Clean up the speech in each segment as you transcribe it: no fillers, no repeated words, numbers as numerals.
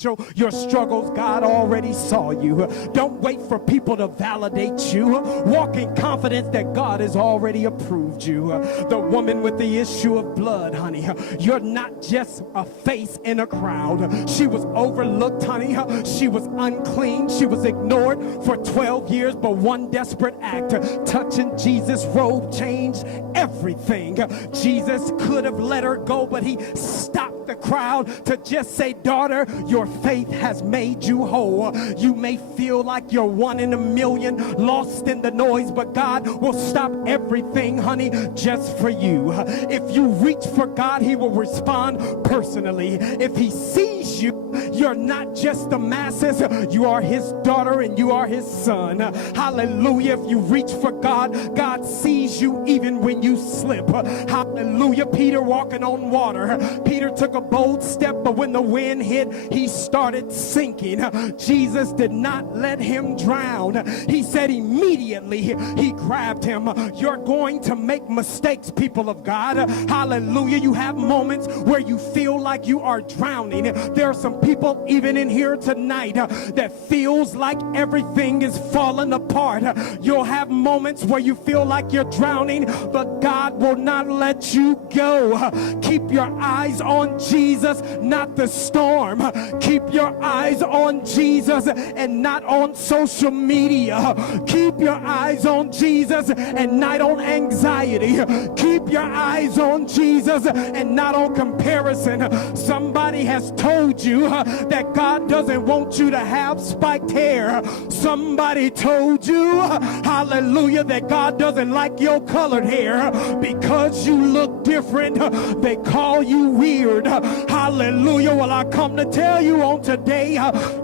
Your struggles, God already saw you. Don't wait for people to validate you. Walk in confidence that God has already approved you. The woman with the issue of blood, honey, you're not just a face in a crowd. She was overlooked, honey. She was unclean. She was ignored for 12 years, but one desperate act, touching Jesus' robe, changed everything. Jesus could have let her go, but he stopped the crowd to just say, daughter, your faith has made you whole. You may feel like you're one in a million, lost in the noise, but God will stop everything, honey, just for you. If you reach for God, he will respond personally. If he sees you, you're not just the masses, you are his daughter and you are his son. Hallelujah. If you reach for God, God sees you even when you slip. Hallelujah. Peter walking on water. Peter took a bold step, but when the wind hit, he started sinking. Jesus did not let him drown. He said immediately he grabbed him. You're going to make mistakes, people of God. Hallelujah. You have moments where you feel like you are drowning. There are some people even in here tonight that feels like everything is falling apart. You'll have moments where you feel like you're drowning, but God will not let you go. Keep your eyes on Jesus, not the storm. Keep your eyes on Jesus and not on social media. Keep your eyes on Jesus and not on anxiety. Keep your eyes on Jesus and not on comparison. Somebody has told you that God doesn't want you to have spiked hair. Somebody told you, hallelujah, that God doesn't like your colored hair because you look different. They call you weird. Hallelujah. Well, I come to tell you on today,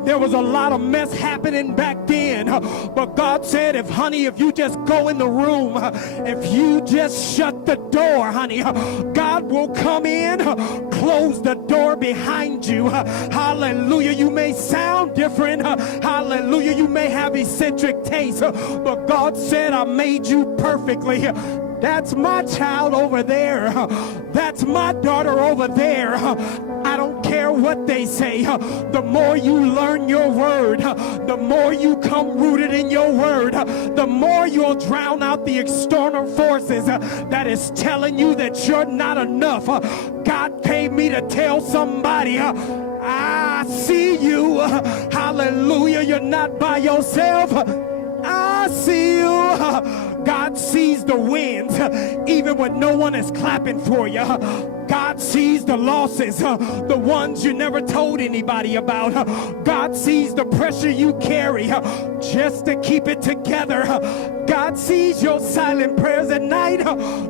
there was a lot of mess happening back then, but God said, if you just go in the room, if you just shut the door, honey, God will come in, close the door behind you. Hallelujah. You may sound different. Hallelujah. You may have eccentric tastes, but God said, I made you perfectly. That's my child over there. That's my daughter over there. I don't care what they say. The more you learn your word, the more you come rooted in your word, the more you'll drown out the external forces that is telling you that you're not enough. God paid me to tell somebody, I see you. Hallelujah. You're not by yourself. I see you. God sees the wins even when no one is clapping for you. God sees the losses, the ones you never told anybody about. God sees the pressure you carry just to keep it together. God sees your silent prayers at night.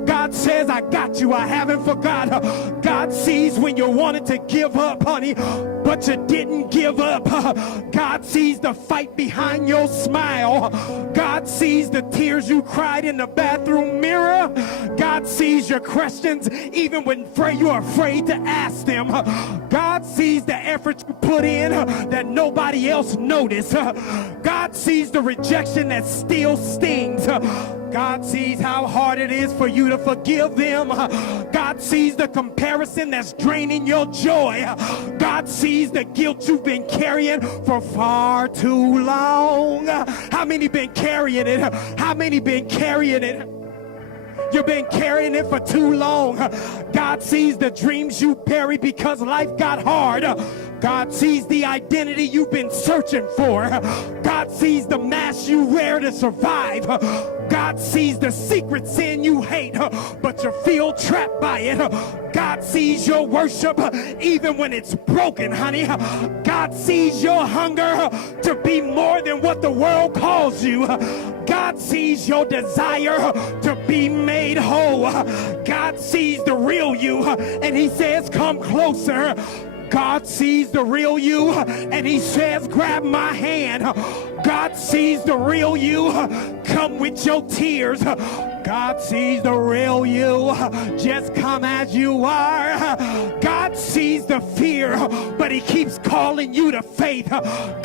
God says, I got you. I haven't forgot. God sees when you wanted to give up, honey, but you didn't give up. God sees the fight behind your smile. God sees the tears you cried in the bathroom mirror. God sees your questions even when you're afraid to ask them. God sees the effort you put in that nobody else noticed. God sees the rejection that still stings. God sees how hard it is for you to forgive them. God sees the comparison that's draining your joy. God sees the guilt you've been carrying for far too long. How many been carrying it? How many been carrying it? You've been carrying it for too long. God sees the dreams you bury because life got hard. God sees the identity you've been searching for. God sees the mask you wear to survive. God sees the secret sin you hate, but you feel trapped by it. God sees your worship even when it's broken, honey. God sees your hunger to be more than what the world calls you. God sees your desire to be made whole. God sees the real you, and he says, come closer. God sees the real you, and he says, grab my hand. God sees the real you. Come with your tears. God sees the real you. Just come as you are. God sees the fear, but he keeps calling you to faith. God